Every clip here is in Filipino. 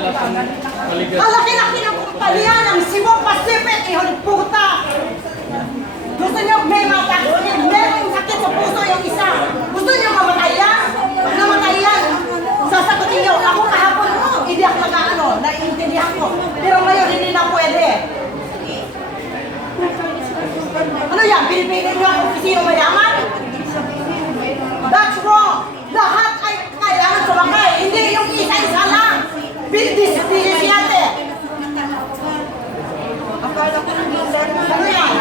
Kalaki-laki ng kumpanya ng Cebu Pacific, ihon puta! Gusto niyo may merong sakit sa puso yung isa. Gusto niyo mamatayan? Namatayan. Sasagutin niyo, ako kahapon, hindi ako naiintindihan ko. Pero ngayon hindi na pwede. Ano yan? Pinipilit niyo ang sino mayaman? That's wrong. Lahat ay kailangan sumakay. Hindi yung isa-isa lang. Disyate. Akala ko nang minsan. Ano yan?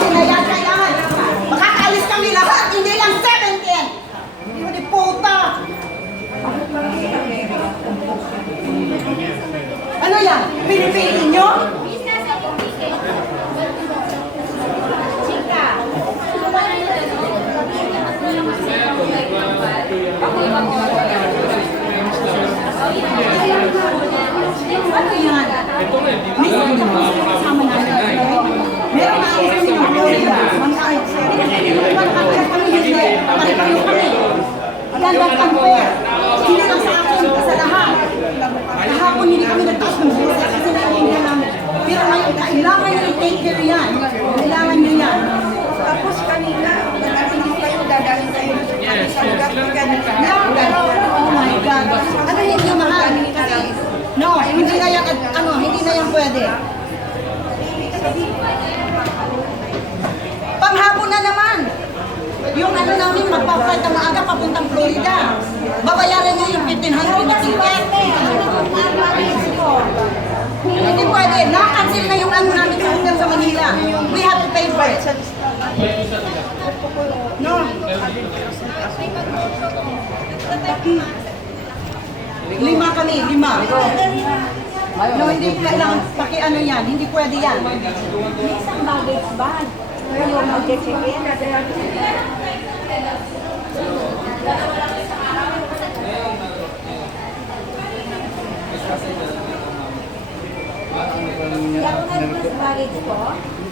Sinayan kailangan. Makakaalis kami lahat. Hindi lang 17. Hindi mo di puta. Ano yan? Pinipili nyo? Ano yan? Kasama namin. Meron na ako kami ng Florida. Kami hindi. Pare-pareho kami. Magandang unfair. Hindi lang sa akin, sa lahat. Kahapon hindi kami nagtaas ng busa kasi naiindihan namin. Pero ngayon, kailangan nyo i-take care yan. Kailangan nyo yan. Tapos kanina, hindi kayo dadalhin kayo sa lugar ko kanina. Oh my God. Ano hindi nyo mahal? No, hindi na yan, hindi na yan pwede. Panghapon na naman. Yung namin, magpa-flight na maaga papuntang Florida. Babayaran nyo yung 1,500 na ticket. Hindi pwede. Na-cancel na yung namin sa hotel sa Manila. We have to pay for it. No. Lima kami, lima. No, hindi kailangan paki-ano yan. Hindi pwede yan. May isang baggage bag. Pero mag-check-in. Kaya kung nag-baggage ko,